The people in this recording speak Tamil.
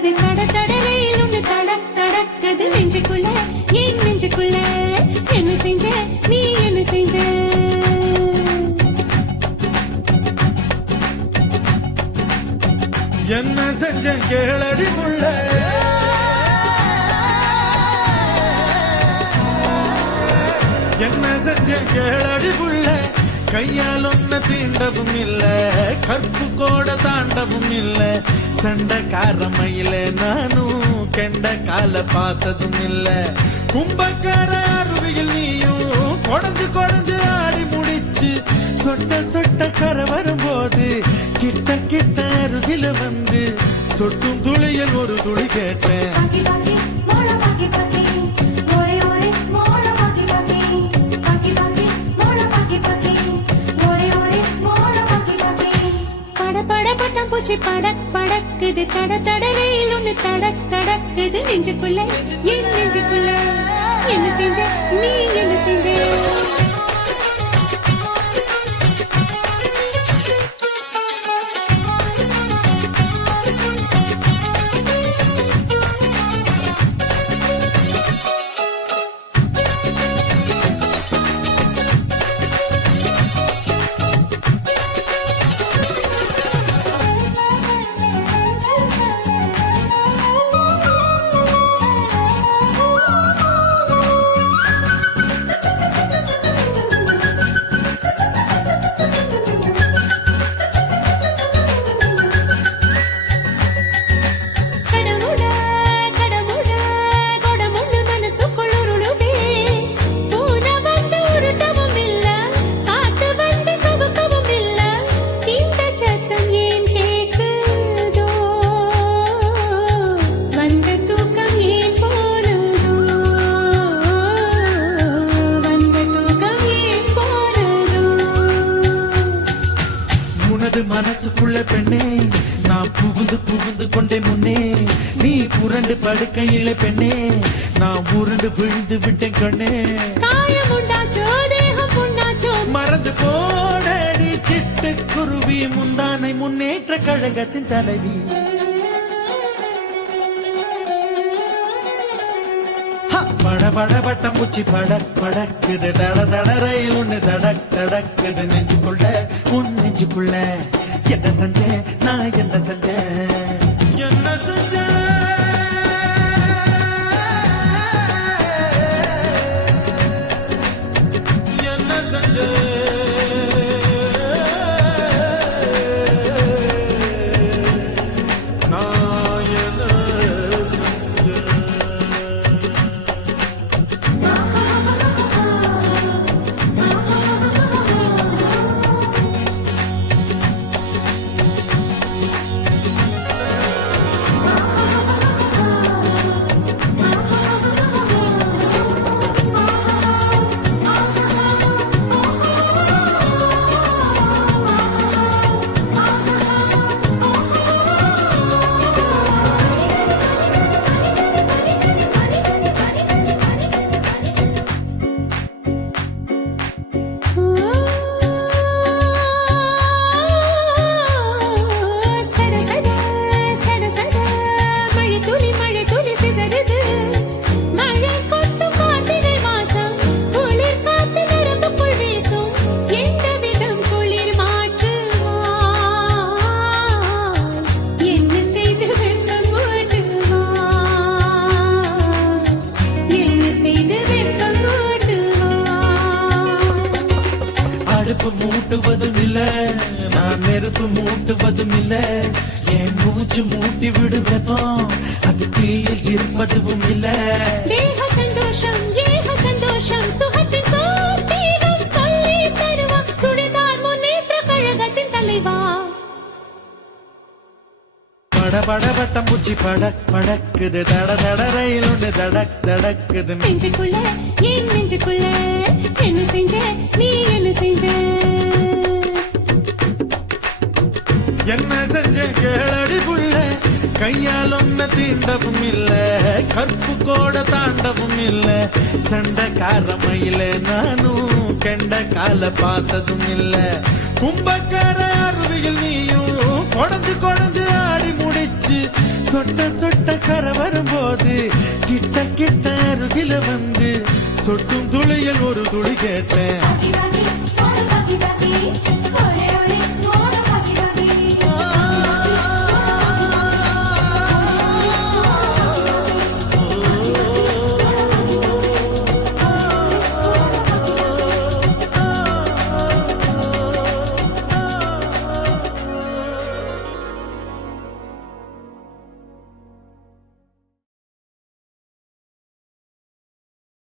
தடக்குது தட தடவையில் ஒண்ணு தடக் தடக்குது நெஞ்சுக்குள்ள என் நெஞ்சுக்குள்ள என்ன செஞ்ச நீ என்ன செஞ்ச என்ன செஞ்ச கேளடி புள்ள என்ன செஞ்ச கேளடி புள்ள கையால் ஒன்ன தீண்டவும் இல்ல கற்பு கோட தாண்டவும் இல்ல சண்டைக்காரமையில நானும் கெண்ட கால பார்த்ததும் இல்ல கும்பக்கார அருவியில் நீயும் கொடஞ்சு கொடஞ்சு ஆடி முடிச்சு சொட்ட சொட்ட கரை வரும்போது கிட்ட கிட்ட அருகில வந்து சொட்டும் துளியில் ஒரு துளி கேட்டேன் பூச்சி படக் படக்குது தட தடவையில் ஒண்ணு தடக் தடக்குது நெஞ்சுக்குள்ள என் நெஞ்சுக்குள்ள என்ன செஞ்ச நீ என்ன செஞ்ச மனசுக்குள்ள பெண்ணே நான் புகுந்து புகுந்து கொண்டே முன்னே நீ புரண்டு படுக்கையில பெண்ணே நான் உருண்டு விழுந்து விட்டேன் கண்ணே காயம் உண்டாச்சோ தேகம் உண்டாச்சோ மறந்து போடடி சிட்டு குருவி முந்தானை முன்னேற்ற கழகத்தின் தலைவி பட பட பட்டம் பூச்சி படக் படக்குது தட தட ரயில் ஒண்ணு தடக் தடக்குது நெஞ்சுக்குள்ள உன் நெஞ்சுக்குள்ள என்ன செஞ்சேன் நான் என்ன செஞ்சேன் என்ன செஞ்சேன் என்ன செஞ்சேன் அடுப்பு மூட்டுவதும் இல்ல நான் நெருப்பு மூட்டுவதும் இல்ல என் மூச்சு மூட்டி விடுவதும் அது தீயில் இருப்பதும் இல்ல தேக சந்தோஷம் ஏக சந்தோஷம் சுகத்தின் சோதீகம் சொல்லி தருவா சுடிதார் முன்னேற்ற கழகத்தின் தலைவா பட பட பட்டம் பூச்சி படக் படக்குது தட தட ரயில் ஒண்ணு தடக் தடக்குது நெஞ்சுக்குள்ள என் நெஞ்சுக்குள்ள என்ன செஞ்ச நீ என்ன செஞ்ச என்ன செஞ்ச கேளடி புள்ள கையால் ஒன்ன தீண்டவும் இல்ல கற்பு கோட தாண்டவும் இல்ல சண்டைக்காரமையில நானும் கெண்ட கால பார்த்ததும் இல்ல கும்பக்கார அருவியில் நீயும் குழஞ்சு குழஞ்சு ஆடி முடிச்சு சொட்ட சொட்ட கரை வரும்போது கிட்ட கிட்ட அருகில வந்து சொட்டும் துளியில் ஒரு துளி கேட்டேன்